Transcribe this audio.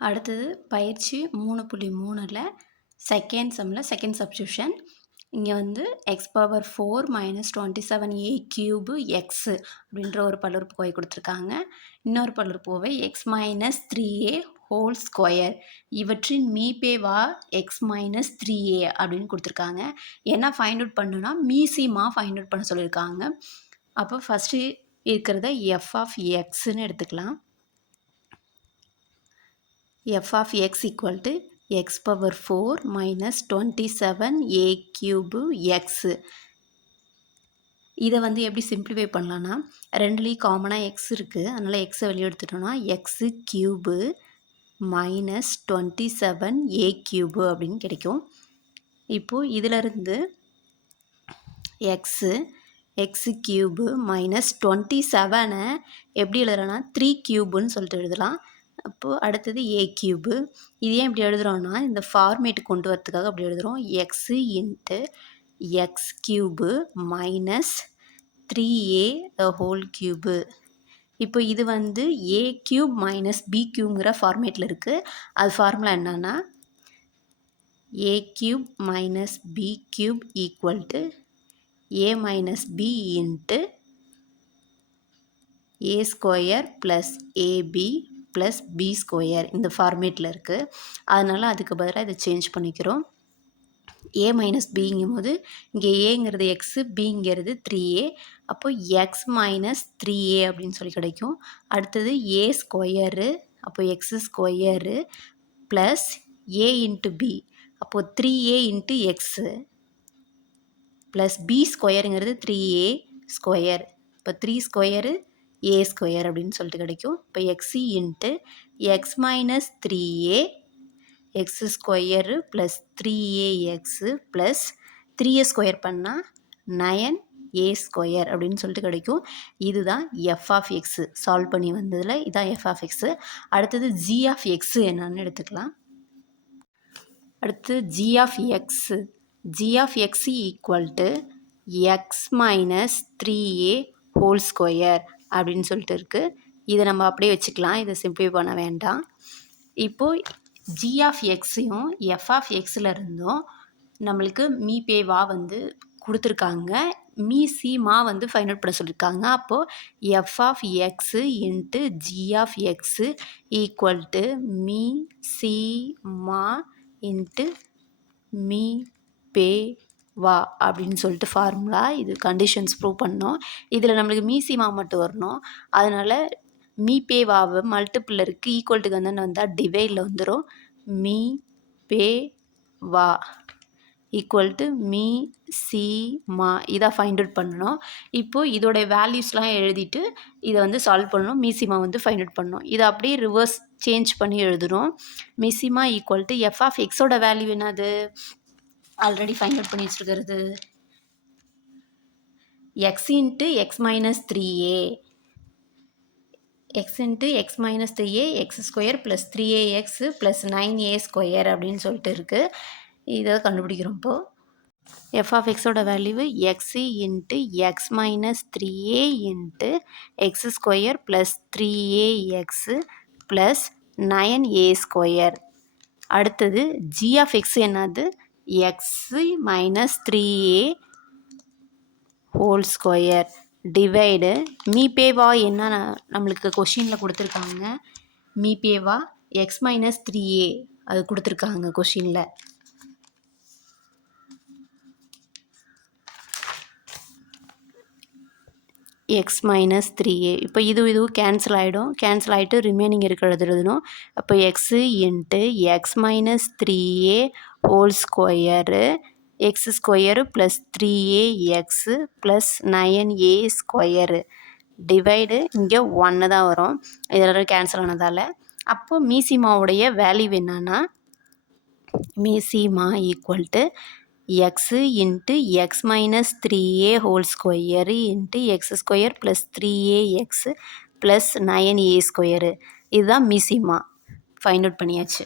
அடுத்தது பயிற்சி மூணு புள்ளி மூணில் செகண்ட் சம்மில் செகண்ட் சப்ஸ்டியூஷன் இங்கே வந்து x power four minus twenty seven A cube x அப்படின்ற ஒரு பல்லுறுப்புக்கோவை கொடுத்துருக்காங்க. இன்னொரு பல்லுறுப்புக்கோவை x minus three A whole square இவற்றின் மீபேவா எக்ஸ் மைனஸ் த்ரீ ஏ அப்படின்னு கொடுத்துருக்காங்க. என்ன ஃபைண்ட் அவுட் பண்ணுன்னா மீசிமா ஃபைண்ட் அவுட் பண்ண சொல்லியிருக்காங்க. அப்போ ஃபஸ்ட்டு இருக்கிறத எஃப் ஆஃப் எக்ஸ்ன்னு எடுத்துக்கலாம். F of x equal to x power four minus twenty seven a cube x இதை வந்து எப்படி சிம்பிளிஃபை பண்ணலான்னா ரெண்டுலேயும் காமனாக எக்ஸ் இருக்குது அதனால் எக்ஸை வெளியே எடுத்துட்டோம்னா x cube minus twenty seven a cube அப்படின்னு கிடைக்கும். இப்போது இதிலருந்து x x cube minus twenty செவனை எப்படி எழுதுறேன்னா த்ரீ க்யூபுன்னு சொல்லிட்டு எழுதலாம். அப்போது அடுத்தது ஏ க்யூபு இது ஏன் இப்படி எழுதுகிறோன்னா இந்த ஃபார்மேட்டு கொண்டு வரதுக்காக அப்படி எழுதுகிறோம் x into x cube minus three a whole cube இப்போ இது வந்து ஏ க்யூப் மைனஸ் பி கியூங்கிற ஃபார்மேட்டில் இருக்குது அது ஃபார்முலா என்னன்னா a cube minus b cube equal to a minus b into a square plus ab plus b square இந்த ஃபார்மேட்டில் இருக்குது அதனால் அதுக்கு பதிலாக இதை சேஞ்ச் பண்ணிக்கிறோம். ஏ மைனஸ் பிங்கும் போது இங்கே ஏங்கிறது எக்ஸு பிங்கிறது த்ரீ ஏ அப்போ எக்ஸ் மைனஸ் த்ரீ ஏ அப்படின்னு சொல்லி கிடைக்கும். அடுத்தது ஏ ஸ்கொயரு அப்போ x square plus a into b அப்போது three a into x plus b ஸ்கொயருங்கிறது three A square இப்போ த்ரீ ஸ்கொயரு ஏ ஸ்கொயர் அப்படின்னு சொல்லிட்டு கிடைக்கும். இப்போ XE into x minus three a x square plus three a x plus three a square பண்ணால் nine ஏ square அப்படின்னு சொல்லிட்டு கிடைக்கும். இதுதான் எஃப் ஆஃப் எக்ஸு சால்வ் பண்ணி வந்ததில் இதான் எஃப் ஆஃப் எக்ஸு அடுத்தது ஜி ஆஃப் எக்ஸு என்னன்னு எடுத்துக்கலாம். அடுத்து g of x g of x equal to x minus three a whole square அப்படின்னு சொல்லிட்டு இருக்குது இதை நம்ம அப்படியே வச்சுக்கலாம். இதை சிம்பிளை பண்ண வேண்டாம். இப்போது ஜி ஆஃப் எக்ஸையும் எஃப் ஆஃப் எக்ஸில் இருந்தும் நம்மளுக்கு மீ பேவா வந்து கொடுத்துருக்காங்க. மீ சி மா வந்து ஃபைண்ட் அவுட் பண்ண சொல்லியிருக்காங்க அப்போது f of x into g of x equal to me சி மா இன்ட்டு மீ பே வா அப்படின்னு சொல்லிட்டு ஃபார்முலா இது கண்டிஷன்ஸ் ப்ரூவ் பண்ணோம். இதில் நம்மளுக்கு மீசிமா மட்டும் வரணும். அதனால் மீ பே வாவை மல்டிப்பிள் இருக்குது ஈக்குவல்ட்டுக்கு வந்து வந்தால் டிவைடில் வந்துடும் மீ பே வா. ஈக்குவல் டு மீ சி மா. இதை ஃபைண்ட் அவுட் பண்ணணும். இப்போது இதோடைய வேல்யூஸ்லாம் எழுதிட்டு இதை வந்து சால்வ் பண்ணணும். மீசிமா வந்து ஃபைண்ட் அவுட் பண்ணணும். இதை அப்படியே ரிவர்ஸ் சேஞ்ச் பண்ணி எழுதுகிறோம் மிசிமா ஈக்குவல் டு எஃப் ஆஃப் எக்ஸோட வேல்யூ என்னது? ஆல்ரெடி ஃபைண்ட் அவுட் பண்ணி வச்சுருக்கிறது x into x minus three a x into x minus three a x square plus three a x plus nine a square அப்படின்னு சொல்லிட்டு இருக்குது இதை கண்டுபிடிக்கிறோம் இப்போது எஃப் ஆஃப் எக்ஸோட value x into x minus three a into x square plus three a x plus nine a square அடுத்தது G of X என்னது? X minus three A whole square divide மீபேவா என்ன நம்மளுக்கு கொஷினில் கொடுத்துருக்காங்க. மீபேவா எக்ஸ் மைனஸ் த்ரீ ஏ அது கொடுத்துருக்காங்க கொஷினில் எக்ஸ் மைனஸ் த்ரீ ஏ இப்போ இது இதுவும் கேன்சல் ஆகிடும் கேன்சல் ஆகிட்டு ரிமைனிங் இருக்கிறது எழுதணும் அப்போ x into x minus three a whole square x square plus three a x plus nine a square divide இங்கே ஒன்று தான் வரும். இதில் கேன்சல் ஆனதால். அப்போது மீசிமாவுடைய வேல்யூ என்னன்னா மீசிமா equal to x into x minus three a whole square into x square plus three a x plus nine a square இதுதான் மீசிமா. ஃபைண்ட் அவுட் பண்ணியாச்சு.